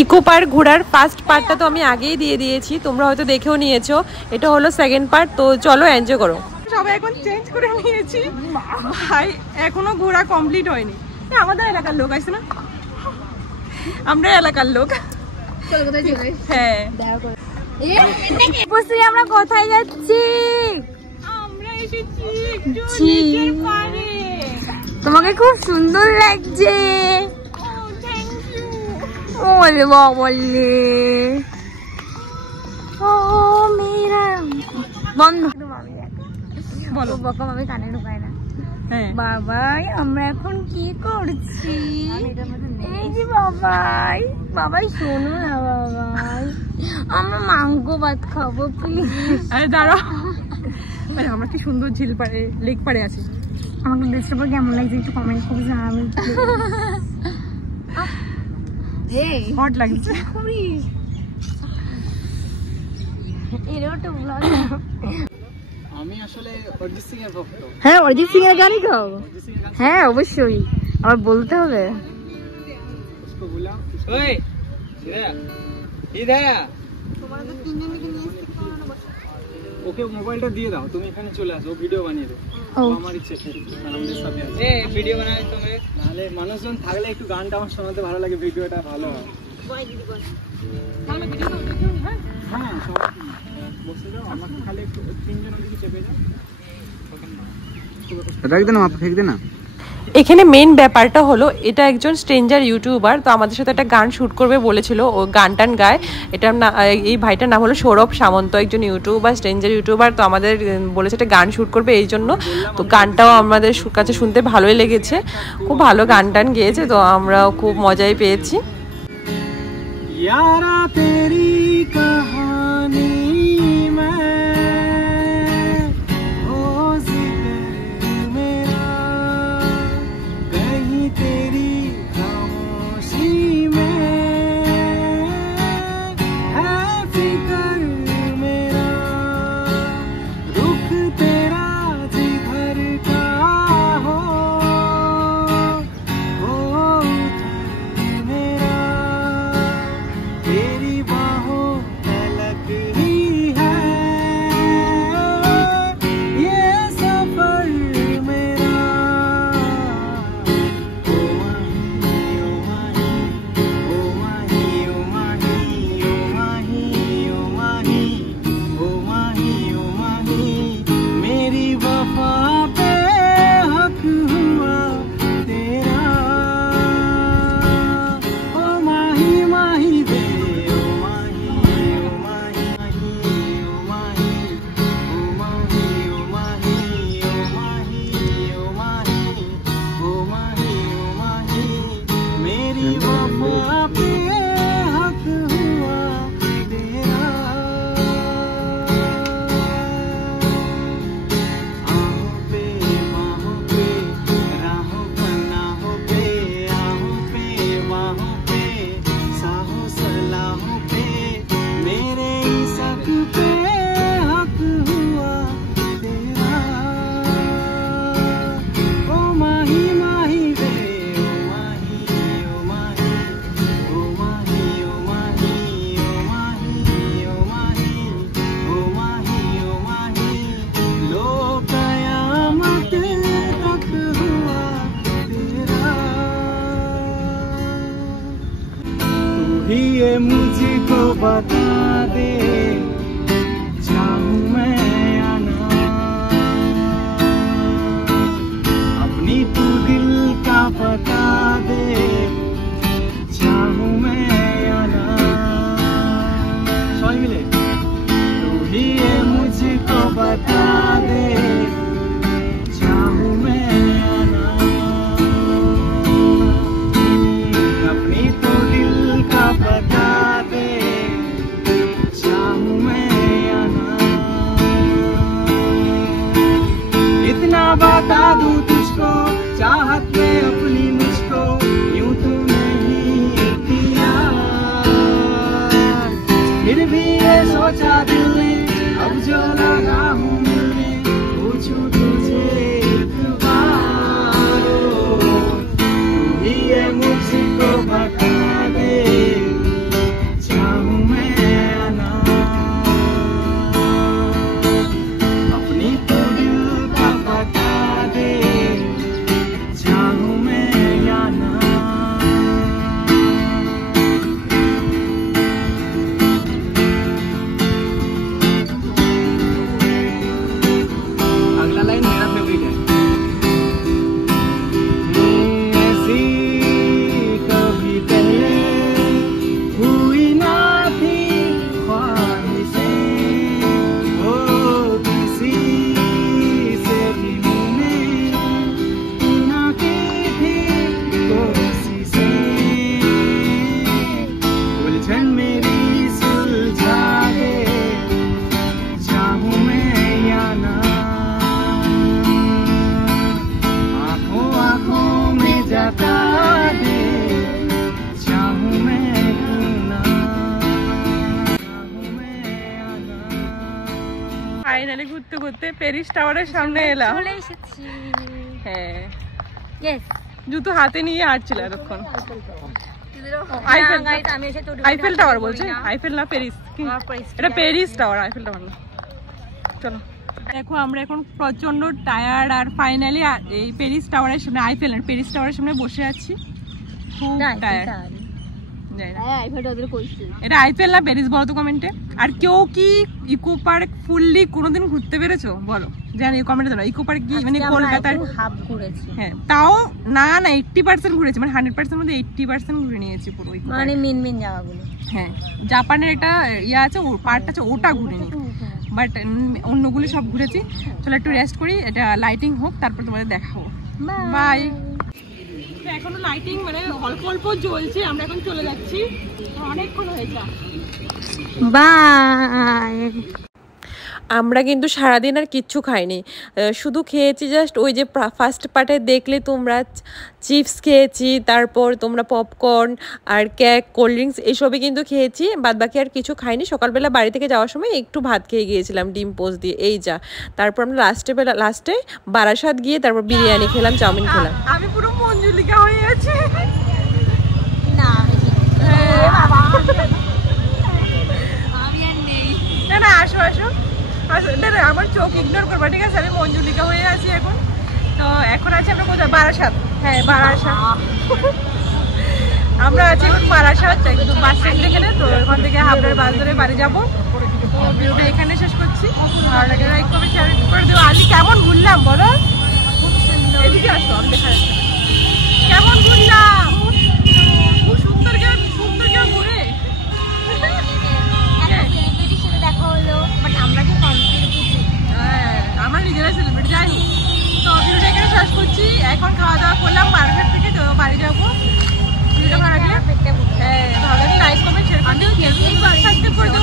Eco park ঘোরার first পার্টটা তো আমি আগেই দিয়ে দিয়েছি, তোমরা হয়তো দেখেও নিয়েছো। এটা হলো সেকেন্ড পার্ট, তো চলো এনজয় করো। সবাই এখন চেঞ্জ করে নিয়েছি ভাই, এখনো ঘোরা কমপ্লিট হয়নি। আমাদের এলাকার লোক আছে না, আমরা এলাকার লোক। হ্যাঁ আমরা কোথায় যাচ্ছি? আমরা এসেছি নিচের পাড়ে। তোমাকে খুব সুন্দর লাগছে। বলে বলে ও মেরা বন্ধ বলো, বকা মামি কানে ঢোকায় না। বাবাই আমরা এখন কি করছি? এই যে বাবাই, বাবাই শোনো না বাবাই, আমরা মাংস ভাত খাবো প্লিজ। আরে দাঁড়াও, আমরা কি সুন্দর ঝিল পাড়ে, লেক পাড়ে আছি। আমাকে ড্রেসটা পরে কেমন লাগছে একটু কমেন্ট করে জানাবে। হট লাগছে। আমি আসলে অরিজিৎ সিং এর ভক্ত। হ্যাঁ অরিজিৎ সিং এর গানই গাও। হ্যাঁ অবশ্যই, আবার বলতে হবে। ওই ইদায়া ওকে মোবাইলটা দিয়ে দাও, তুমি এখানে চলে আসো, ভিডিও বানিয়ে দাও। আমার ইচ্ছে আমাদের সাথে আছে ভিডিও বানাই, তুমি নাহলে মানুষজন থাকলে একটু গানটা আমার শোনাতে ভালো লাগে, ভিডিওটা ভালো হয়। হ্যাঁ সব বসে যাও, আমাকে খালি একটু তিনজনের দিকে চেপে যাও। রাখ দে না, আপনি ফেক দে না। এখানে মেন ব্যাপারটা হলো এটা একজন স্ট্রেঞ্জার ইউটিউবার, তো আমাদের সাথে একটা গান শ্যুট করবে বলেছিল, ও গান টান গায়। এটার না, এই ভাইটার নাম হলো সৌরভ সামন্ত, একজন ইউটিউবার, স্ট্রেঞ্জার ইউটিউবার। তো আমাদের বলেছে একটা গান শ্যুট করবে এই জন্য। তো গানটাও আমাদের কাছে শুনতে ভালোই লেগেছে, খুব ভালো গান টান গেয়েছে, তো আমরাও খুব মজাই পেয়েছি। यारा तेरी कहानी ये मुझको बता दे, चाहूं मैं या ना, अपनी तू दिल का पता दे, चाहूं मैं या ना। सॉरी मिले तू ही ये मुझको बता दे, चाहूं मैं या ना, अपनी तू दिल का बता दे, चाहूं ফাইনালি ঘুরতে ঘুরতে প্যারিস টাওয়ারের সামনে এলাম। চলে এসেছি। হ্যাঁ ইয়েস, জুতো হাতে নিয়ে হাঁটছিল এতক্ষণ। আইফেল টাওয়ার বলছে, আইফেল না প্যারিস, এটা প্যারিস টাওয়ার, আইফেল টাওয়ার না। চলো দেখো আমরা এখন প্রচন্ড টায়ার্ড আর ফাইনালি এই প্যারিস টাওয়ারের সামনে, আইফেল আর প্যারিস টাওয়ারের সামনে বসে আছি, খুব টায়ার্ড। এটা আইফেল না প্যারিস বলো তো কমেন্টে। আর কেউ কি ইকো পার্ক ফুললি কোনোদিন ঘুরতে পেরেছো বলো, জানি কমেন্টে জানো। ইকো পার্ক কি মানে কলকাতার, হ্যাঁ তাও না না 80% ঘুরেছি, মানে 100% মধ্যে 80% ঘুরে নিয়েছি পুরো, মানে মেন মেন জায়গাগুলো। হ্যাঁ জাপানের একটা ইয়ে আছে, পার্ট আছে, ওটা ঘুরে নি, বাট অন্যগুলি সব ঘুরেছি। চলো একটু রেস্ট করি, এটা লাইটিং হোক তারপর তোমাদের দেখাবো। বাই। এখনো লাইটিং মানে অল্প অল্প জ্বলছে, আমরা এখন চলে যাচ্ছি, অনেকক্ষণ হয়েছে। বাই। আমরা কিন্তু সারাদিন আর কিচ্ছু খাইনি, শুধু খেয়েছি জাস্ট ওই যে ফার্স্ট পার্টে দেখলে তোমরা, চিপস খেয়েছি, তারপর তোমরা পপকর্ন আর কেক, কোল্ড ড্রিঙ্কস এইসবই কিন্তু খেয়েছি, বাদ বাকি আর কিছু খাইনি। সকালবেলা বাড়ি থেকে যাওয়ার সময় একটু ভাত খেয়ে গিয়েছিলাম ডিম পোস্ট দিয়ে, এই যা। তারপর আমরা লাস্টে বারাসাত গিয়ে তারপর বিরিয়ানি খেলাম, চাউমিন খেলাম। আমি পুরো মঞ্জুলিকা হয়ে আছি। না না আসো আসো, আমার চোখ ইগনোর করবা ঠিক আছে, আমি মঞ্জুলিকা হয়ে আছি এখন। তো এখন আছি আমরা কোথায়, বারাসাত। হ্যাঁ বারাসাত, আমরা আছি এখন বারাসাত, একদম বাস স্ট্যান্ড এখানে। তো ওখান থেকে হাবড়ার বাস ধরে বাড়ি যাবো। তো ভিডিওটা এখানে শেষ করছি, ভালো লাগে লাইক কমেন্ট শেয়ার করে দেবো। আজকে কেমন ঘুরলাম বলো, এদিকে আসো আমি দেখা যাচ্ছে কেমন ঘুরলাম, খুব সুন্দর কেউ ঘুরে। আমরা নিজেরাই সেলিব্রিটি, যাই হোক। তো ভিডিওটা এখানে শেষ করছি, এখন খাওয়া দাওয়া করলাম মার্কেট থেকে, তো বাড়ি যাবো। ভিডিওটা ভালো লাগলে লাইক কমেন্ট শেয়ার করে দিও।